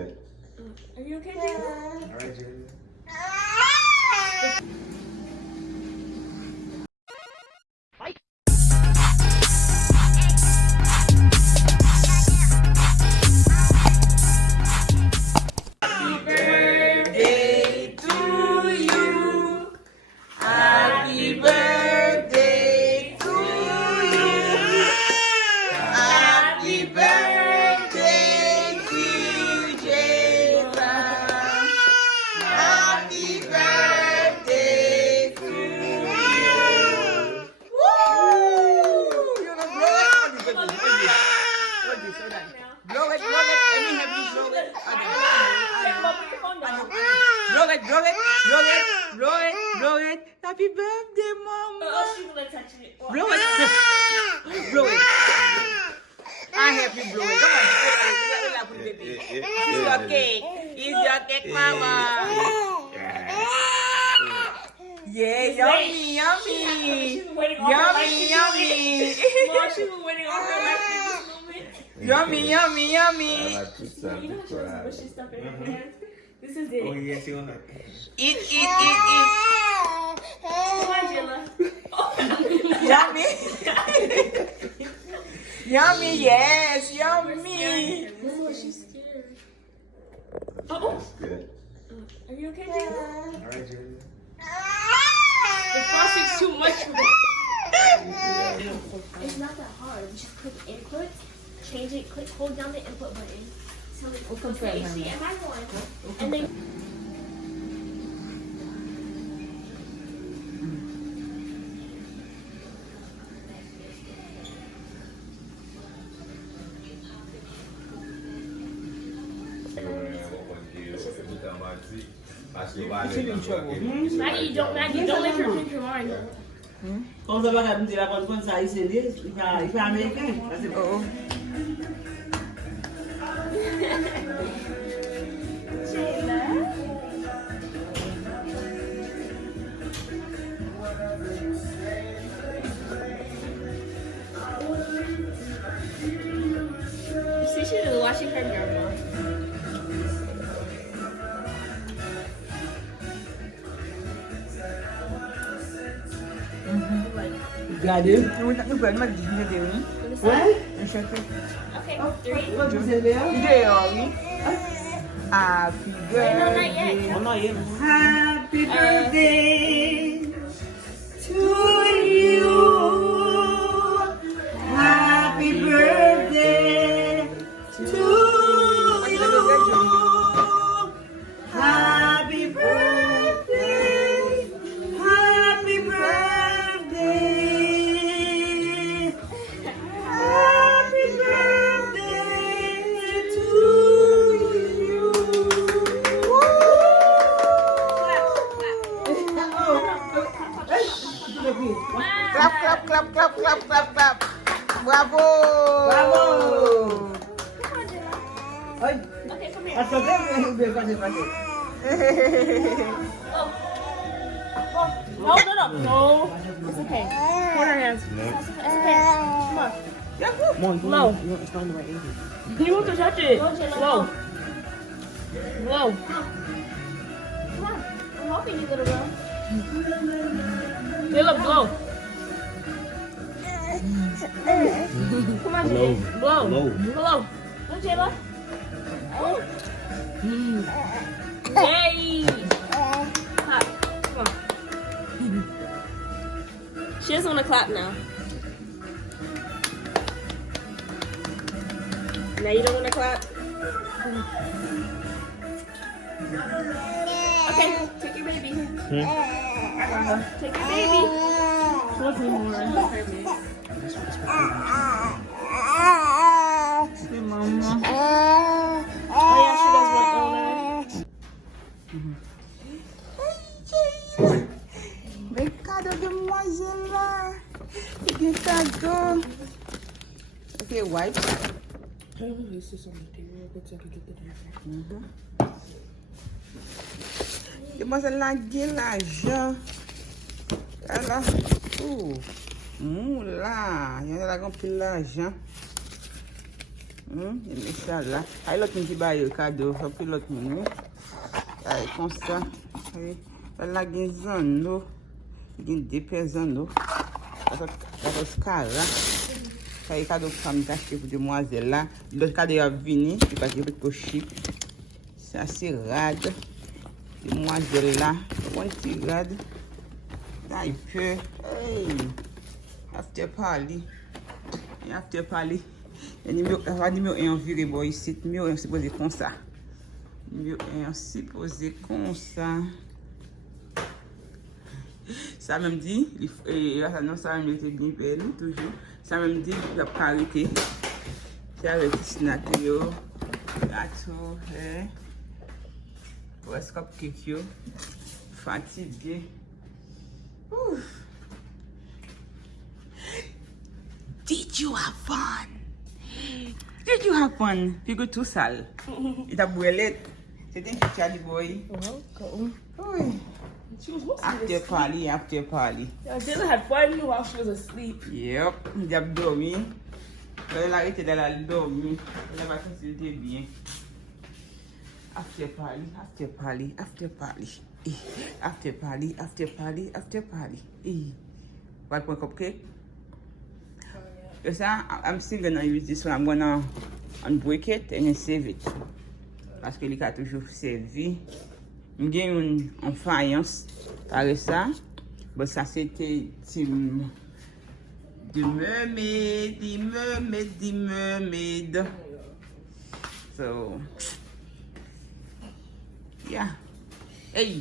good. Are you okay, Jayla? All right, Jayla. Blow it. Happy birthday, Mama. Oh, she's gonna touch it. Blow it. Blow it. I help you blow it. Come on. It's your cake. It's your cake, Mama. Yeah, yummy, yummy. She's been waiting all her life to do Yummy, this. Mom, she's been waiting all her life for this moment. yummy. Yummy, yummy. I like to You sound know how she was pushing stuff in her hands? This is it. Oh, yeah, she wanna. Eat. Come on, Jayla. Yummy. Yummy, yes, yummy. Oh, she's scared. Oh, That's good. are you okay, Jayla? All right, Jayla. The frosting's too much for me. Yeah. It's not that hard. You just click input, change it, hold down the input button. Tell it, okay, HDMI one. And then. Maggie, don't let her pick your mind. Quand ça va me dire la bonne fois, ça il fait américain. Oh. See, she's watching her grandma. Regardez. Nous prenons ma dignité, oui. Ouais. Un château. Okay, 3. Pourquoi vous êtes là? Vidéo, oui. Happy No, not yet. birthday. On a eu. Happy birthday to you. Happy birthday to you. Happy birthday. Happy birthday. Happy birthday to you. Clap, clap, clap, clap, clap, clap, clap. Bravo. Bravo. Aïe. Okay, come here. Attendez, passez. No. It's okay. Hold her hands. It's okay. Come on. Low. It's not the right angle. You want to touch it. Low. Come on. I'm helping you, little girl. Jayla, blow. Come on, Jayla. Blow. Blow. Go, Jayla. Yay. Clap. Come on. She doesn't want to clap now. Now you don't want to clap? Okay, take your baby. Take your baby. What's more? Hey, Mama. Oh yeah, she does want owner. Bel cadeau, demoiselle là. C'est bien cadeau. Okay, wipe. Demoiselle là, gagne l'argent. Alors, là, il y a là, on pile l'argent. E met ça là. Aïe, l'autre petit bail cadeau. Faut que l'autre monde. Aïe, comme ça. Aïe, là, il y a une zone, non? Il y a des personnes, non? La scala. Aïe, cadeau pour femme d'acheter pour demoiselle là. L'autre cadeau est venu. Il va dire que chip. C'est assez rade. Demoiselle là. Bon petit rade. Là, il peut. Hey! After party. After party. Numéro 1 viré bon ici. Numéro 1 c'est posé comme ça. Numéro 1 c'est posé comme ça. Ça même dit, non, ça même était bien belle, toujours. Ça même dit, il a pas arrêté. C'est avec le snack, gâteau, presque cupcake, fatigué. Ouf. Did you have fun? Did you have fun? You go too sale. It a brûlé. C'était un Charlie boy. Welcome. Oui. She was mostly After asleep. party, after party. Yeah, Jayla had fun while she was asleep. Yep, il a dormi. Elle a arrêté d'aller dormir. Elle va consulter bien. After party, after party, after party. After party, after party, after party. What one cupcake? Yes, I'm still gonna use this one. I'm gonna unbreak it and then save it. Parce que il a toujours servi. J'ai une faïence par ça. Bon, ça c'était the mermaid. So, yeah. Hey,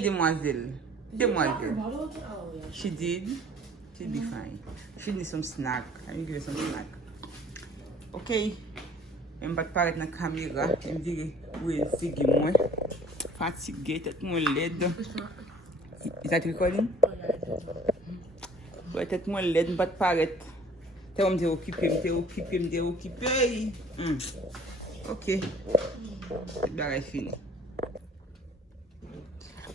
demoiselle. Oh, yeah. She did. She'll be fine. She needs some snack. I will give her some snack. Okay. Je ne vais pas paraître dans la caméra. Je me dirai où est le moi. Fatigué, tête moins laide. Is that recording? Ouais, tête moins laide, je ne vais pas paraître. Tu vas me dire occupé. Ok. C'est fini.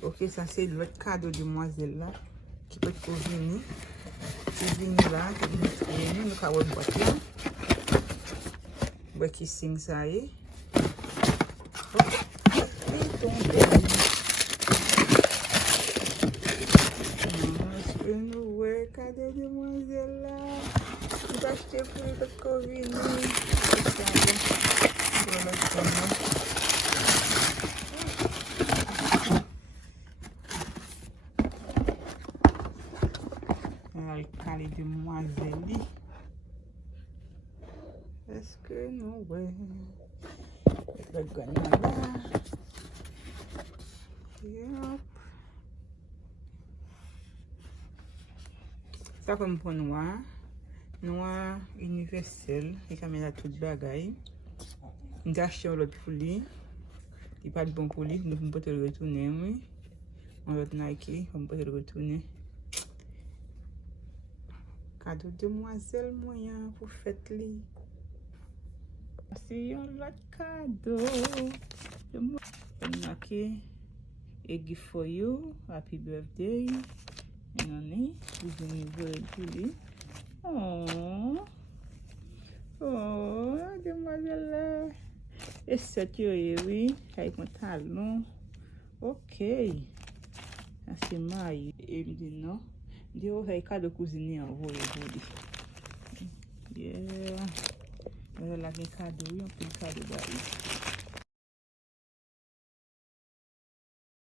Ok, ça c'est l'autre cadeau de demoiselle là. Qui peut être venir. C'est venu là, qui est venu. Nous avons une boîte là. Boîte qui signe ça y est. Ouais, cadeau de demoiselle là. Je vais acheter pour le Covid. Cadeau de demoiselle. Est-ce que nous, ouais. Le grenada. Yep. Ça comme pour noir. Noir universel. Il a mis là toute bagaille. Nous avons acheté l'autre pour lui. Il n'est pas bon pour lui. Nous pouvons le retourner. Oui. On va le Nike. On peut le retourner. Cadeau de demoiselle moyen pour fête li. C'est un lot cadeau. Okay. A gift for you. Happy birthday. And on it, this is a word to you. Oh, demoiselle. Et c'est oui, avec mon talon. Ok. C'est maille. Et me dit non. Dis oh, c'est cadeau cuisinier en haut. Yeah. Voilà, la cadeau, on peut cadeau.